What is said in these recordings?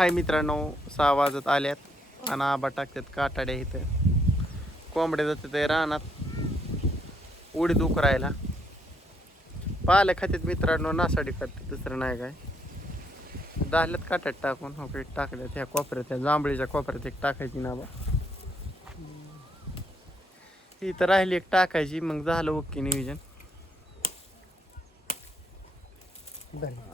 हाय मित्रांनो सहा वाजत आल्यात आणि आबा टाकतात काटाड्या इथं. कोंबड्या जातात ते रानात. उडीद उकरायला पाहिलं खात्यात मित्रांनो नासाडी खात्यात दुसरं नाही काय. दाल्यात काट्यात टाकून हो काही टाकल्यात ह्या कोपऱ्यात त्या जांभळीच्या कोपऱ्यात एक टाकायची ना बा. इथं राहिली एक टाकायची मग झालं ओके नियोजन.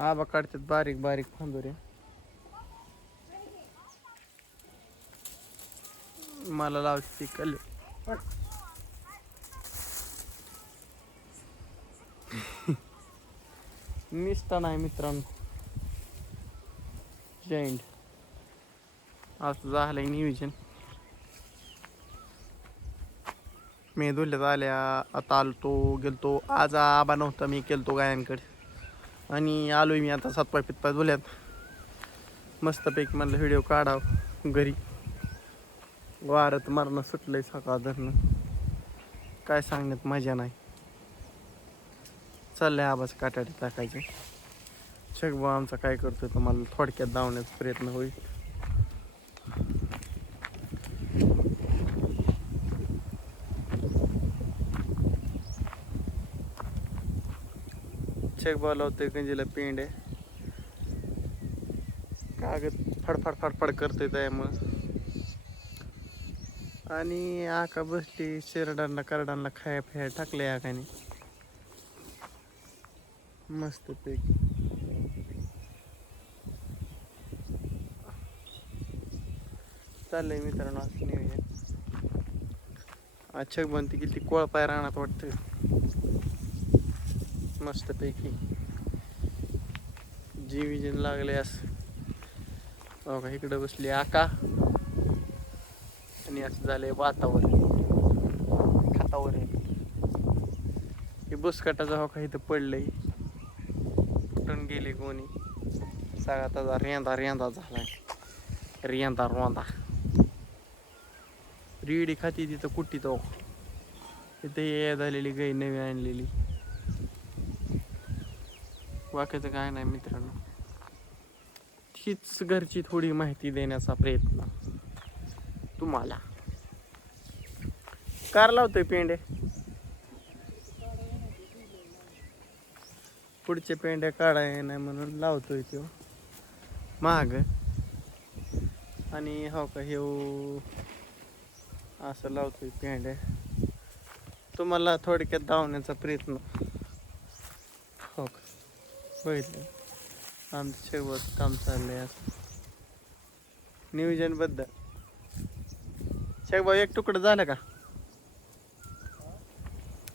आबा काढतात बारीक बारीक फांदोरे मला लावते कल निष्ठा नाही मित्रांनो. जैंड असं झालंय नियोजन. मी धुल्यात आल्या आता आलतो गेलतो. आज आबा नव्हता मी केलतो गायांकडे. आणि आलोय मी आता सातपाय पितपाय धुल्यात मस्तपैकी म्हणलं व्हिडिओ काढाव घरी. वारत मारणं सुटलंय सकाळ धरणं. काय सांगण्यात मजा नाही. चाललंय आबाच काटाडी टाकायचे. शेखबा आमचा काय करतोय तुम्हाला थोडक्यात धावण्याचा प्रयत्न होईल. शेखबा लावतोय गंजीला पेंड आहे. कागद फडफड फडफड करतोय त्यामुळं. आणि आका बसली शेरडांना करडांना खाया फिया टाकले आकाने मस्त पैकी. चाललंय मित्रांनो असं नियोजन. अच्छा बनते की ती कोळपाय राहणार वाटतं मस्त पैकी. जीविजन लागले असं. हो का इकडं बसली आका. आणि असं झालंय वातावरण. खातावर आहे. हे बुसकाटाचा हो का इथं पडलंय. कुठून गेले कोणी. सगळा त्याचा रेंदा रेंदा झालाय. रेंदा रोंदा. रेडी खाती तिथं कुट्टी तो? तिथे ये झालेली गाई नवी आणलेली. बाकीचं काय नाही मित्रांनो. हीच घरची थोडी माहिती देण्याचा प्रयत्न. तुम्हाला. कार लावतोय पेंडे पुढचे पेंड्या काढाय नाही म्हणून लावतोय तो. महाग आणि हो का हे असं लावतोय पेंड्या तुम्हाला थोडक्यात धावण्याचा प्रयत्न. हो का? बघितलं. आमचं शेवट काम चाललंय असं. नियोजनबद्दल शेखभाऊ एक तुकडं झालं का?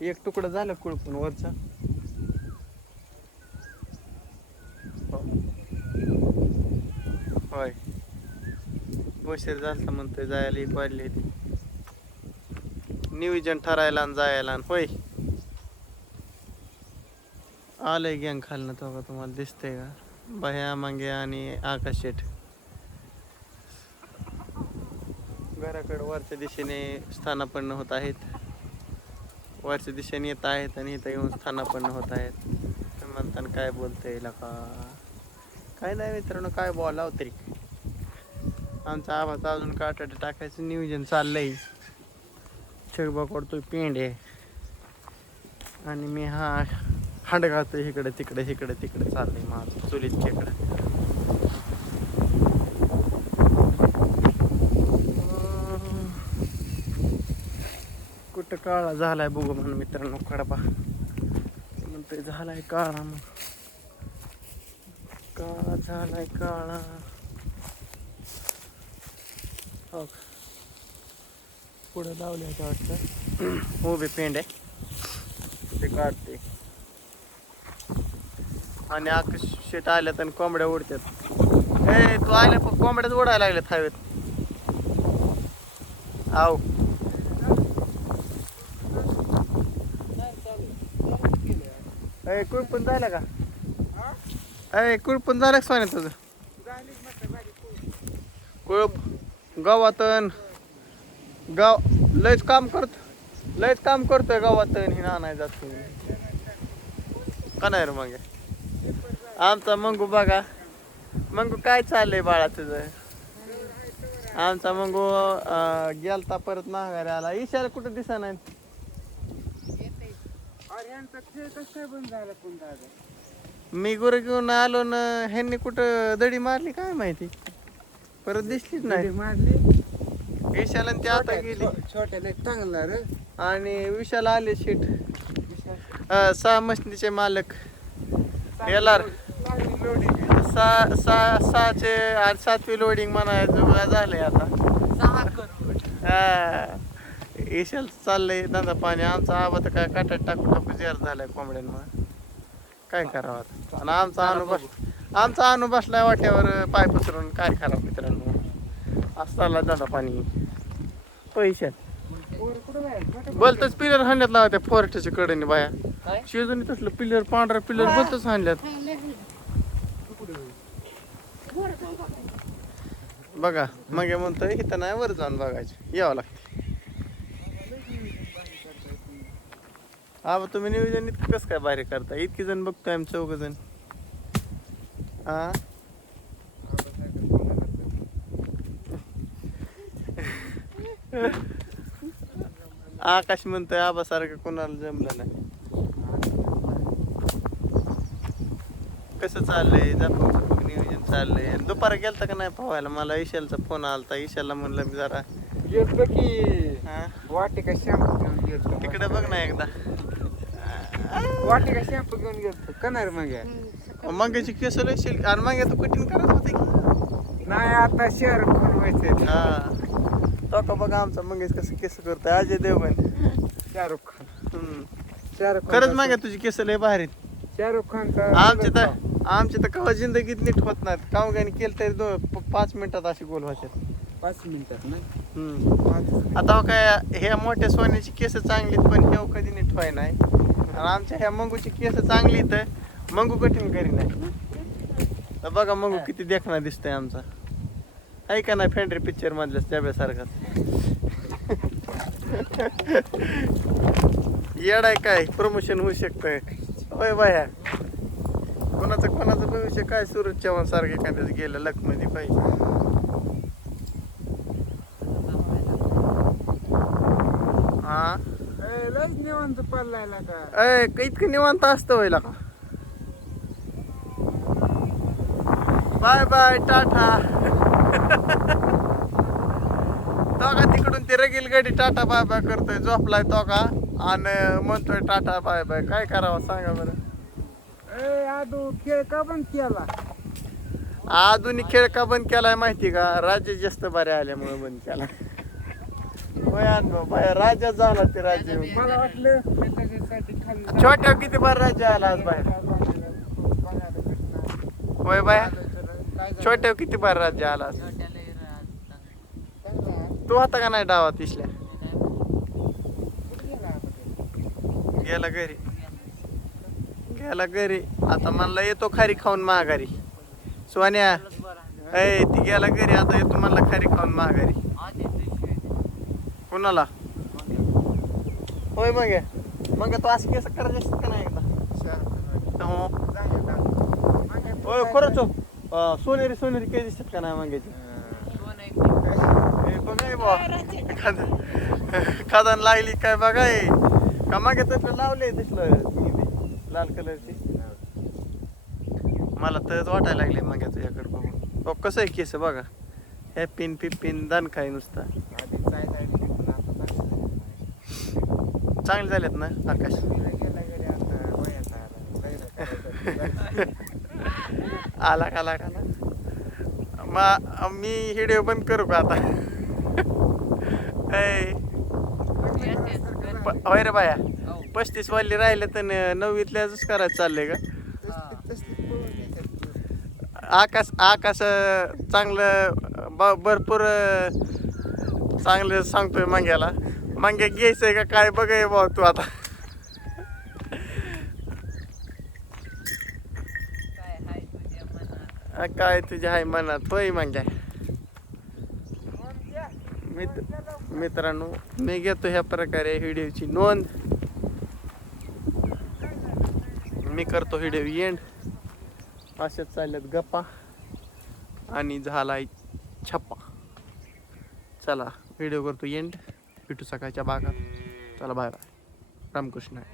एक तुकडं झालं कुळपून वरचा. होय. उशीर झालं म्हणतोय जायला एक वाढली नियोजन ठरायला आणि जायला आणि होय. आलंय गँग खालनं तो का तुम्हाला दिसतंय का? बह्या मांगे आणि आकाश घराकडं वरच्या दिशेने स्थानापन्न होत आहेत. वरच्या दिशेने येत आहेत आणि इथं येऊन स्थानापन्न होत आहेत. म्हणताना काय बोलतंय का काय नाही मित्रांनो काय बोलाव तरी. आमचा आभाचा अजून काटाटे टाकायचं नियोजन चाललंय. छगबा पेंड पेंडे आणि मी हा हांड घालतोय इकडे तिकडे इकडे तिकडे चाललंय माझं चुलीत खेकडं. काळा झालाय बघू म्हणून मित्रांनो कडबा म्हणतोय झालाय काळा मग काळा झालाय काळा. हो. पुढे लावले होते वाटतं. हो, उभे पेंड आहे. ते काढते. आणि आकाश शेट आल्यात आणि कोंबड्या उडतात ए तू आल्या पण कोंबड्याच उडायला लागल्यात हवेत आव ए कुळपण झालं का? ए कुळपण झालं का सोन्या तुझं? कुळप गावातन. गाव लयच काम करत लयच काम करतोय गावातन ही नाही जात का नाही रे मग? आमचा मंगू बघा. मग काय चाललंय बाळा तुझं? आमचा मग गेलता परत माघारी आला. ईशाला कुठं दिसा नाही? अरे यांचा खेळ कसा काय बंद झाला पण दादा? मी गुरु घेऊन आलो ना ह्यांनी कुठं दडी मारली काय माहिती? परत दिसलीच नाही. मारले? ईशाला आणि ती आता गेली. छोट्याला चांगला रे. आणि विशाल आले शीट अं, सहा मशनीचे मालक. येणार सहा सहा सहाचे आणि सातवी लोडिंग म्हणायचं झालंय आता. हा. ईशाल चाललंय धंदा पाणी. आमचा आबा तर काय काट्यात टाकू टाकू जेर झालाय कोंबड्यांमुळे. काय करावं आता? आणि आमचा अनु बस आमचा अनु बसलाय वाट्यावर पाय पसरून काय करावं मित्रांनो. असं चाललाय धंदा पाणी. पैशात बोलतच पिलर हाणल्यात लावत्या फॉरेस्टच्या कडेने बाया. शेजून तसलं पिलर पांढरा पिलर बोलतच हाणल्यात. बघा मग म्हणतोय इथं नाही वर जाऊन बघायचं. यावं लागते. हा मग तुम्ही नियोजन इतकं कसं काय भारी करता? इतकी जण बघतोय आम्ही चौघ जण हा आकाश म्हणतोय आबासारखं कोणाला जमलं नाही. कसं चाललंय? नियोजन चाललंय. दुपारा गेलता का नाही पोहायला? मला ईशालचा फोन आलता. ईशाला म्हणलं मी जरा. गेलतो की. हा शॅम्पू घेऊन गेलतो. तिकडे बघ ना एकदा. वाटिका शॅम्पू घेऊन गेलतो. कणार मग मंग्याची केस लय शिल्क आणि मग तू कठीण करत होते की? नाही आता शहर बनवायचे हा. तो का बघा आमचा मंगेश कसं केस करतोय. अजय देवगण शाहरुख खान. शाहरुख खरंच मागे तुझी केस लय भारी शाहरुख खानचा आमचे तर आमचे तर कवा जिंदगीत नीट होत नाहीत. कावगाने केलं तरी दो प- पाच मिनिटात अशी गोल व्हायचे पाच मिनिटात ना? हम्म. पाच आता हो काय ह्या मोठ्या सोन्याची केस चांगलीत पण हे कधी नीट व्हाय नाही. आणि आमच्या ह्या मंगूची केस चांगली तर मंगू कठीण करी नाही तर बघा मंगू किती देखणा दिसतोय आमचा. आहे का नाही फेंड्री पिक्चर मधल्याच त्याब्यासारखा? येड आहे काय? प्रमोशन होऊ शकतंय. होय बाया. कोणाचं कोणाचं भविष्य काय? सूरज चव्हाण सारखं एखाद्याच गेलं लकमध्ये पाहिजे हा ए, लयच निवांत पडलाय का अय इतकं निवांत असतं व्हायला का बाय बाय टाटा. तो का तिकडून ते रगील गाडी टाटा बाय बाय करतोय झोपलाय तो का आणि म्हणतोय टाटा बाय बाय. काय करावं सांगा बरं. ए आदू खेळ का बंद केला? आधुनिक खेळ का बंद केलाय माहिती का? राज्य जास्त बरे आल्यामुळे बंद केला. होय अनुभव बाय राज्य झाला ते राज्य मला वाटलं मी त्याच्यासाठी खाल्लं छोट्या किती बार राज्य आला आज बाहेर? होय बाया? छोट्या किती बार राज्य आला आज? तू होता का नाही डावात इसल्या गेला घरी. गेला घरी. आता म्हणला येतो खारी खाऊन माघारी. सोन्या ऐ ती गेला घरी. आता येतो म्हणला खारी खाऊन माघारी. कुणाला? होय मग. मग तू असं केस करायचं असतं का नाही एकदा? हो. होय खरंच हो. सोनेरी सोनेरी काही दिसतात का नाही मागायची ए, बघाय बा खदान लागली काय बघाय का मागे तसलं लावले दिसलं लाल कलरची. मला तरच वाटायला लागले मागे तुझ्याकडे बघून. बघ कसं आहे केस बघा. हॅपिन पिपिन दान काय नुसता. चांगले झालेत ना आकाश? आला का आला का मा मी व्हिडिओ बंद करू का आता? ऐ. प- होय रे बाया. पस्तीस वाली राहिले तर न- नववीतल्याच करायचं चाललंय का? आकाश आकाश चांगलं भरपूर चांगलं सांगतोय मांग्याला मांग्या घ्यायचंय का काय बघाय भाऊ तू आता. काय तुझ्या हाय मनात? होय मांग्या मित्र मित्रांनो मी घेतो ह्या प्रकारे व्हिडिओची नोंद. मी करतो व्हिडिओ एंड अशाच चालल्यात गप्पा आणि झालाय छप्पा. चला व्हिडिओ करतो एंड भेटू सकाळच्या भागात चला बाय बाय रामकृष्ण. आहे